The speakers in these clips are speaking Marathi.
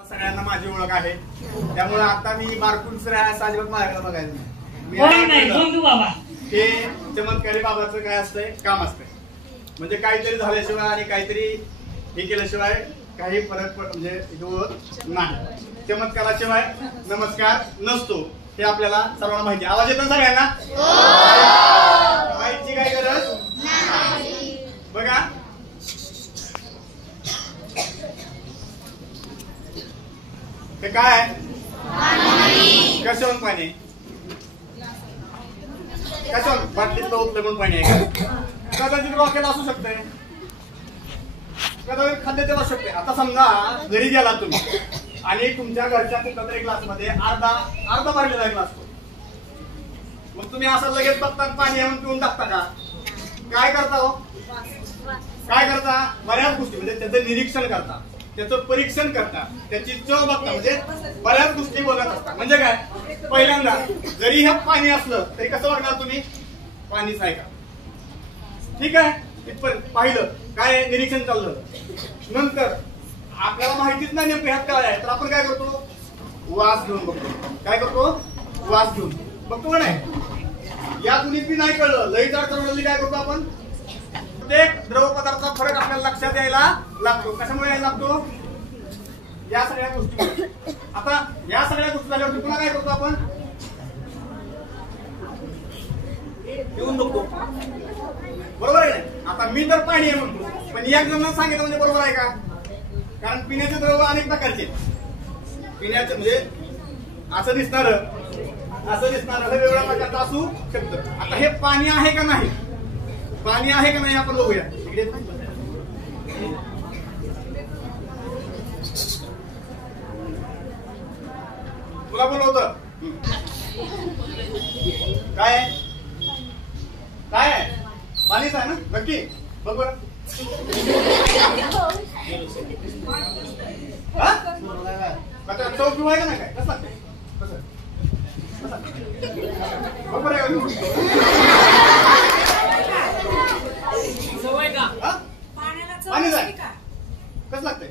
सगळ्यांना माझी ओळख आहे, त्यामुळे आता मी बारकून अजिबात माझ्याकडे बघायचं नाही. हे चमत्कारी बाबाचं काय असतंय, काम असतंय. म्हणजे काहीतरी झाल्याशिवाय आणि काहीतरी हे केल्याशिवाय काही फरक म्हणजे नाही. चमत्काराशिवाय नमस्कार नसतो हे आपल्याला सर्वांना माहिती. आवाज येतो सगळ्यांना? माहितीची काय गरज नाही. बघा हे काय कशावरून पाणी, कशावर बाटलीतलं ओतलं म्हणून पाणी आहे का? कदाचित रॉकेट असू शकते, कदाचित खाद्यतेल असू शकते. आता समजा घरी गेला तुम्ही आणि तुमच्या घरच्या कुठल्या तरी ग्लास मध्ये अर्धा भरलेला आहे ग्लास, मग तुम्ही असं लगेच बघता पाणी आणून पिऊन टाकता का? काय करता हो? काय करता? बऱ्याच गोष्टी म्हणजे त्याचं निरीक्षण करता, त्याचं परीक्षण करता, त्याची चव बघता, म्हणजे बऱ्याच गोष्टी बघत असता. म्हणजे काय, पहिल्यांदा जरी ह्यात पाणी असलं तरी कसं वाटणार तुम्ही? पाणीच आहे का? ठीक आहे, पाहिलं काय निरीक्षण चाललं. नंतर आपल्याला माहितीच नाही नेमकं ह्यात काय आहे, तर आपण काय करतो? वास घेऊन बघतो. काय करतो? वास घेऊन बघतो का नाही? या कुणीच नाही कळलं, लई जाड चालवली काय करतो आपण? प्रत्येक द्रव पदार्थाचा फरक आपल्याला लक्षात यायला लागतो. कशामुळे यायला लागतो? या सगळ्या गोष्टी. आता या सगळ्या गोष्टी झाल्यावरती पुन्हा काय करतो आपण? येऊन बघतो. बरोबर आहे नाही? आता मी तर पाणी आहे म्हणतो, पण एक जणांना सांगितलं म्हणजे बरोबर आहे का? कारण पिण्याचे द्रव अनेक प्रकारचे. पिण्याचे म्हणजे असं दिसणार हे वेगवेगळ्या प्रकारचं असू शकतं. आता हे पाणी आहे का नाही, पाणी आहे का नाही आपण बघूया. इकडे तुला बोलवतं काय काय आहे? पाणीच आहे ना? नक्की बघ बरं. चव पिऊ आहे का नाही? काय कसं लागतंय? बरोबर आहे पाणी जाय कसं लागतंय?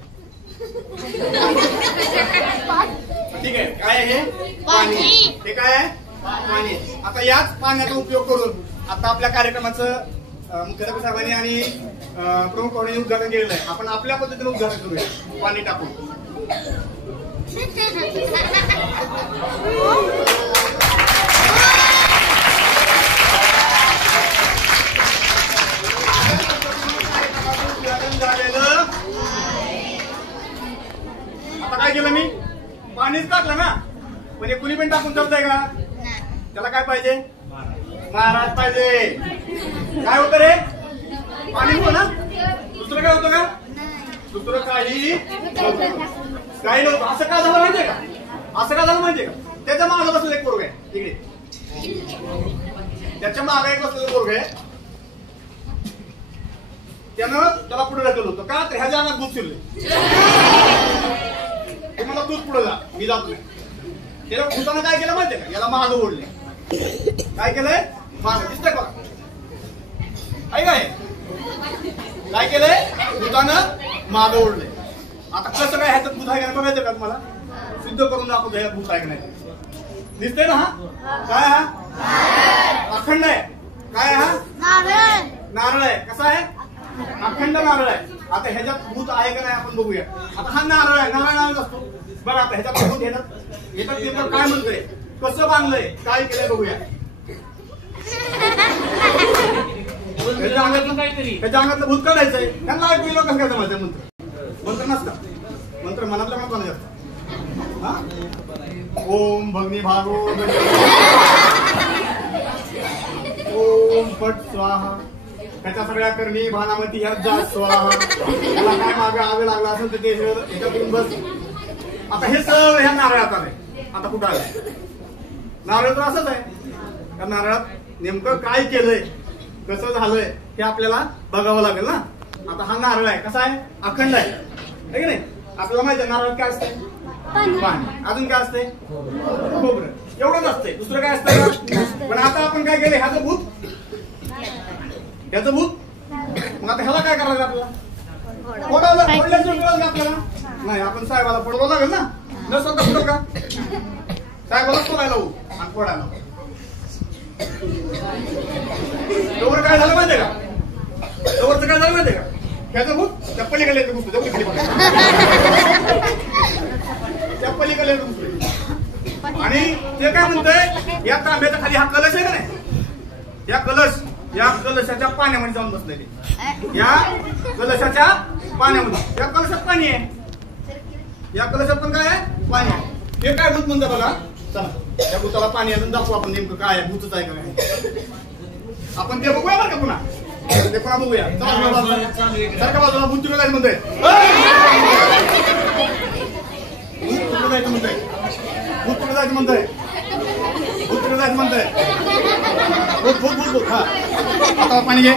ठीक आहे, काय आहे पाणी? हे काय आहे? पाणी. आता याच पाण्याचा उपयोग करून आता आपल्या कार्यक्रमाचं मुख्याध्यापक साहेबांनी आणि प्रमुख पाहुण्यांनी उद्घाटन केलेलं आहे. आपण आपल्या पद्धतीने उद्घाटन करूया पाणी टाकून. आता काय केलं मी? पाणीच टाकलं ना, म्हणजे कुणी पण टाकून चालतंय का? त्याला काय पाहिजे? महाराज पाहिजे. काय होतं रे? पाणी होतं ना, दुसरं काय होतं का? दुसरं काही नव्हतं. असं का झालं माहितीये का? असं का झालं माहितीये का? त्याच्या मागे बसलेलं एक पोरग आहे तिकडे, त्याच्या मागे एक बसलेलं पोरग आहे. त्यानं त्याला पुढे ढकललं होतं का? तर ह्याच्या अंगात भूत शिरले. तुम्हाला तूच पुढे जा, मी जात नाही. त्याला भूतानं काय केलं माहितीये का? याला मागं ओढले. काय केलंय? मागं दिसतंय का? काय केलंय? भूतानं मागं ओढले. आता कसं काय ह्याच्यात भूत आहे का बघायचं का तुम्हाला? सिद्ध करून दाखवतो ह्याच्यात भूत आहे का नाही. दिसतंय ना? हा काय? हा अखंड आहे. काय? हा नारळ आहे. कसा आहे? अखंड नारळ आहे. आता ह्याच्यात भूत आहे का नाही आपण बघूया. आता हा नारळ आहे, नारळ असतो बघा. आता ह्याच्यात भूत ह्याच्यात पेपर काय म्हणतोय, कसं बांधलंय, काय केलंय बघूया. त्याच्या अंगातलं भूत काढायचंय. त्यांना ऐकू लोक कसं काय जमायचं? मंत्र नसतात, मंत्र मनातल्या मनात बांधायचं. ओम भगनी भागो ओम पट स्वाहा. त्याच्या सगळ्या करणी भानामती ह्यात जा स्वाहा. त्याला काय मागे आवे लागला असेल तर ते ह्याच्यातून बस. आता हे सगळं ह्या नारळात आलंय. आता कुठं आलंय? नारळ तर असंच आहे. त्या नारळात नेमकं काय केलंय, कसं झालंय हे आपल्याला बघावं लागेल ना. आता हा नारळ आहे, कसा आहे? अखंड आहे की नाही? आपल्याला माहिती आहे नारळ काय असते? पाणी. अजून काय असते? खोबरं. एवढंच असते, दुसरं काय असतं? पण आता आपण काय केलं? ह्याचं भूत मग आता ह्याला काय करायचं आपल्याला? फोडायला आपल्याला नाही आपण साहेबाला पडवावं लागेल ना. न स्वतः पडव का साहेबाला फोडायला होऊ आणि फोडायला. तोवर काय झालं माहितीये का? तोवरचं काय झालं माहितीये का? ह्याचं भूत त्या पलीकडे येतं घुसतो. त्या पलीकडे येतं घुसतो. आणि ते काय म्हणतंय, या तांब्याच्या खाली हा कलश आहे का नाही, या कलशाच्या पाण्यामध्ये जाऊन बसलेले. या कलशाच्या पाण्यामध्ये, या कलशात पाणी आहे, या कलशात पण काय आहे, पाणी आहे. हे काय भूत म्हणतं बघा. चला त्या भूताला पाणी आहे दाखवू आपण नेमकं काय आहे, भूतच आहे का काय. आपण ते बघूया बरं का पुन्हा, ते पुन्हा बघूया. सारख्या बाजूला भूत तुला जायचं म्हणतंय, भूत तुला जायचं म्हणतंय, भूत तुला जायचं म्हणतंय, भूत तुला जायचं म्हणतंय. भूत भूत भूत भूत. हा आता पाणी घे.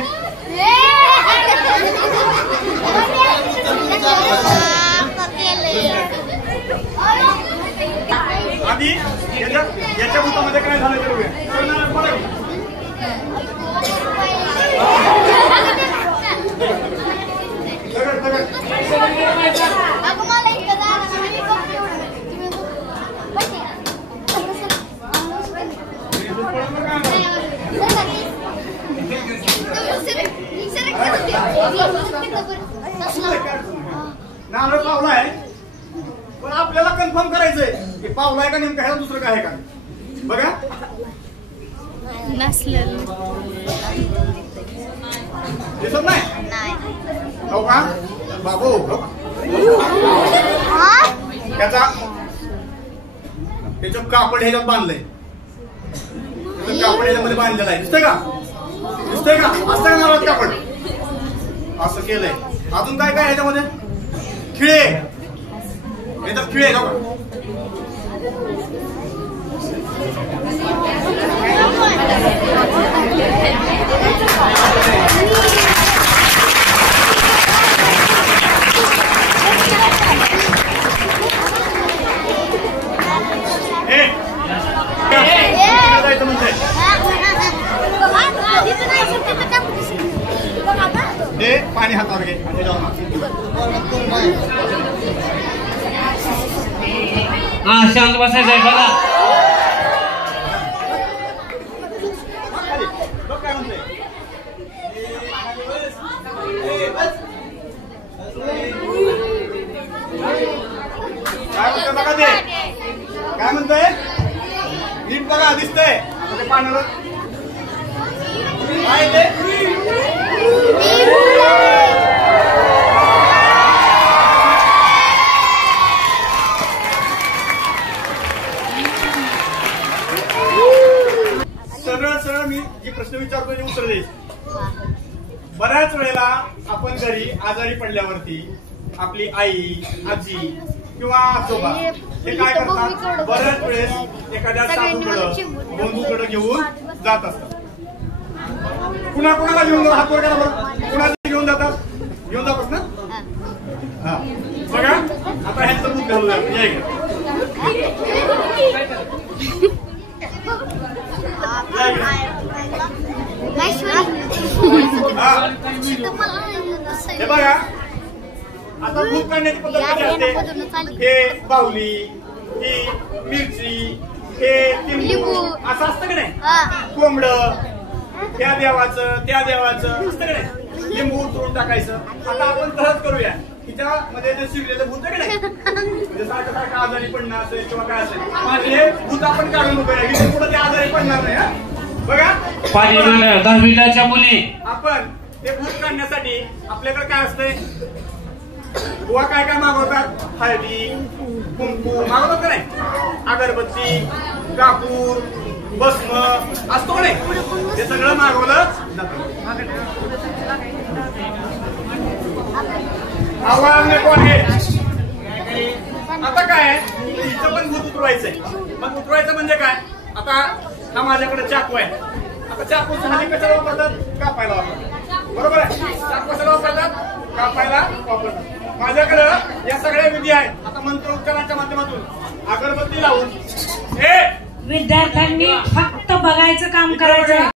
आधी याच्या भूतामध्ये काय झालं ते बघूया. नारळ पावला आहे, पण आपल्याला कन्फर्म करायचंय की पावला आहे का नेमका, ह्याला दुसरं काय आहे का बघा. दिसत नाही हो का बाबू. त्याचं कापड ह्याच्यात बांधलंय, त्याचं कापड ह्याच्यामध्ये बांधलेलं आहे. दिसतंय का, दिसतंय का, असतं का नारळात कापड असं केलंय. अजून काय काय ह्याच्यामध्ये, खिळे याच्यात, खिळे का जायचं म्हणतंय. हे पाणी हातावर घे आणि जाऊ. हा शांत बसायचंय बघा. काय म्हणतंय, बघा ते काय म्हणतंय, नीट बघा. दिसतंय पाण्याला काय ते. सरळ सरळ मी जे प्रश्न विचारतो ते उत्तर द्यायचे. बऱ्याच वेळेला आपण घरी आजारी पडल्यावरती आपली आई, आजी किंवा आजोबा हे काय करतात, बऱ्याच वेळेस एखाद्या साधूकडं, बंधूकडं घेऊन जात असतात. कुणाला घेऊन हात वर करा बरं, कुणाला घेऊन जातात, घेऊन जातात ना. हा बघा आता ह्यांचं भूत घालू द्या. हे बघा आता भूत काढण्याची पद्धत कशी असते, हे बाहुली, ही मिरची, हे लिंबू असं असतं का नाही, कोंबड त्या देवाचं त्या देवाचं असतं का नाही, लिंबू उतरून टाकायचं. आता आपण तसंच करूया, तिच्यामध्ये जे शिवलेलं भूत आहे का नाही, म्हणजे सारखं सारखं आजारी पडणं असेल किंवा काय असेल, माझे भूत आपण काढून बघूया की पुढे ते आजारी पडणार नाही. बघा 10वीच्या मुली, आपण ते भूत काढण्यासाठी आपल्याकडे काय असतंय, बुवा काय काय मागवतात, हळदी, कुंकू मागवतात का नाही, अगरबत्ती, कापूर, भस्म असतो का नाही, हे सगळं मागवलं जातं. आव्हान कोण आहे, आता काय इथं पण भूत उतरवायचंय. मग उतरवायचं म्हणजे काय, आता हा माझ्याकडे चाकू आहे, आता चाकू साधी कशाला वापरतात, कापायला वापरतात, बरोबर आहे. चाकू कशाला वापरतात, कापायला वापरतात. माझ्याकडं या सगळ्या विधी आहेत. आता मंत्रोच्चाराच्या माध्यमातून अगरबत्ती लावून हे विद्यार्थ्यांनी फक्त बघायचं काम करायचं.